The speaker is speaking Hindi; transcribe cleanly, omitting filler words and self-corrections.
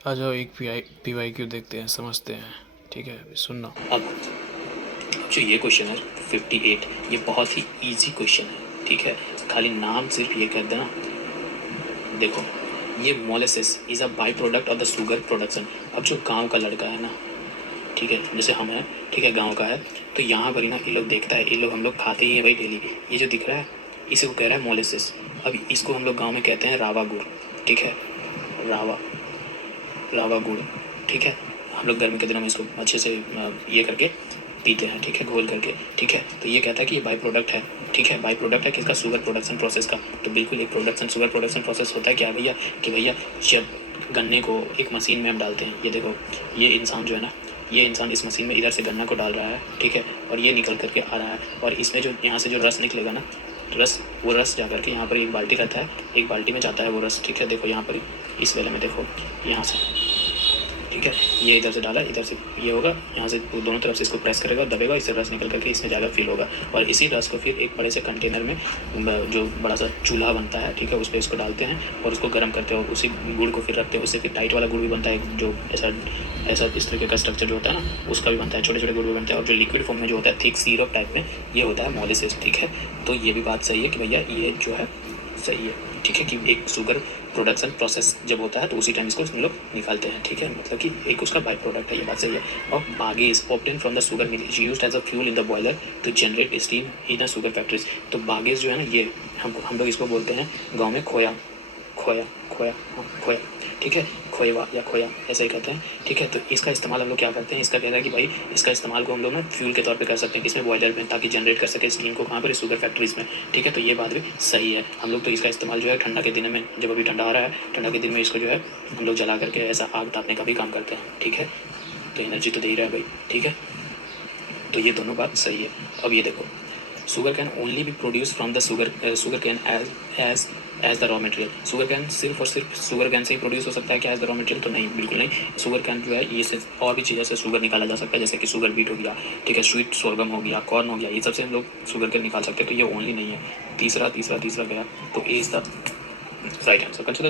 आ जाओ एक PYQ देखते हैं, समझते हैं। ठीक है, अभी सुनना। अब जो ये क्वेश्चन है 58, ये बहुत ही इजी क्वेश्चन है। ठीक है, खाली नाम सिर्फ ये कर देना। देखो, ये molasses is a by product of the sugar production. अब जो गांव का लड़का है ना, ठीक है, जैसे हम हैं, ठीक है, गांव का है, तो यहाँ पर ही ना ये लोग देखता है, ये लोग हम लोग खाते ही हैं भाई डेली। ये जो दिख रहा है इसे को कह रहा है मोलेसिस। अब इसको हम लोग गाँव में कहते हैं रावा गुड़। ठीक है, रावा रावा गुड़। ठीक है, हम लोग गर्मी के दिनों में इसको अच्छे से ये करके पीते हैं। ठीक है, घोल करके। ठीक है, तो ये कहता है कि ये बाई प्रोडक्ट है। ठीक है, बाई प्रोडक्ट है किसका? शुगर प्रोडक्शन प्रोसेस का। तो बिल्कुल एक प्रोडक्शन शुगर प्रोडक्शन प्रोसेस होता है क्या भैया, कि भैया जब गन्ने को एक मशीन में हम डालते हैं, ये देखो, ये इंसान जो है ना, ये इंसान इस मशीन में इधर से गन्ना को डाल रहा है। ठीक है, और ये निकल करके आ रहा है, और इसमें जो यहाँ से जो रस निकलेगा ना, रस, वो रस जा करके यहाँ पर एक बाल्टी रहता है, एक बाल्टी में जाता है वो रस। ठीक है, देखो यहाँ पर इस वेले में देखो, यहाँ से, ठीक है, ये इधर से डाला, इधर से ये होगा, यहाँ से दोनों तरफ से इसको प्रेस करेगा और दबेगा, इससे रस निकल करके इसमें ज़्यादा फील होगा। और इसी रस को फिर एक बड़े से कंटेनर में, जो बड़ा सा चूल्हा बनता है, ठीक है, उस पर इसको डालते हैं और उसको गर्म करते हो, उसी गुड़ को फिर रखते हैं। उससे फिर टाइट वाला गुड़ भी बनता है, जो ऐसा ऐसा इस तरीके का स्ट्रक्चर जो होता है ना, उसका भी बनता है, छोटे छोटे गुड़ भी बनते हैं। और जो लिक्विड फॉर्म में जो होता है थिक सिरप टाइप में, ये होता है मोलिसिस। ठीक है, तो ये भी बात सही है कि भैया ये जो है सही है। ठीक है, कि एक शुगर प्रोडक्शन प्रोसेस जब होता है तो उसी टाइम इसको हम लोग निकालते हैं। ठीक है, मतलब कि एक उसका बाई प्रोडक्ट है, ये बात सही है। और bagasse obtain from the sugar mill is used as a fuel in the boiler to generate steam in the sugar factories. तो बागेज जो है ना, ये हम लोग इसको बोलते हैं गाँव में खोया, खोया, खोया, हाँ खोया। ठीक है, खोएवा या खोया ऐसे ही कहते हैं। ठीक है, तो इसका इस्तेमाल हम लोग क्या करते हैं, इसका कहना है कि भाई इसका इस्तेमाल को हम लोग ना फ्यूल के तौर पे कर सकते हैं, किसमें? बॉयलर में, ताकि जनरेट कर सके स्टीम को। कहाँ पर? शुगर फैक्ट्रीज में। ठीक है, तो ये बात भी सही है। हम लोग तो इसका इस्तेमाल जो है ठंडा के दिन में, जब अभी ठंडा आ रहा है, ठंडा के दिन में इसको जो है हम लोग जला करके ऐसा आग तापने का भी काम करते हैं। ठीक है, तो एनर्जी तो दे ही रहा है भाई। ठीक है, तो ये दोनों बात सही है। अब ये देखो, sugar cane only be produce from the sugar cane as the raw material. Sugar cane सिर्फ और सिर्फ sugar can say he produce हो सकता है क्या एज द रॉ मटेरियल? तो नहीं, बिल्कुल नहीं। शुगर कैन जो है ये से और भी चीज़ों से शुगर निकाला जा सकता है, जैसे कि शुगर बीट हो गया, ठीक है, स्वीट सोरगम हो गया, कॉर्न हो गया, ये सबसे हम लोग शुगर कैन निकाल सकते हैं। तो ये ओनली नहीं है। तीसरा तीसरा तीसरा गया, तो A is the right answer. Consider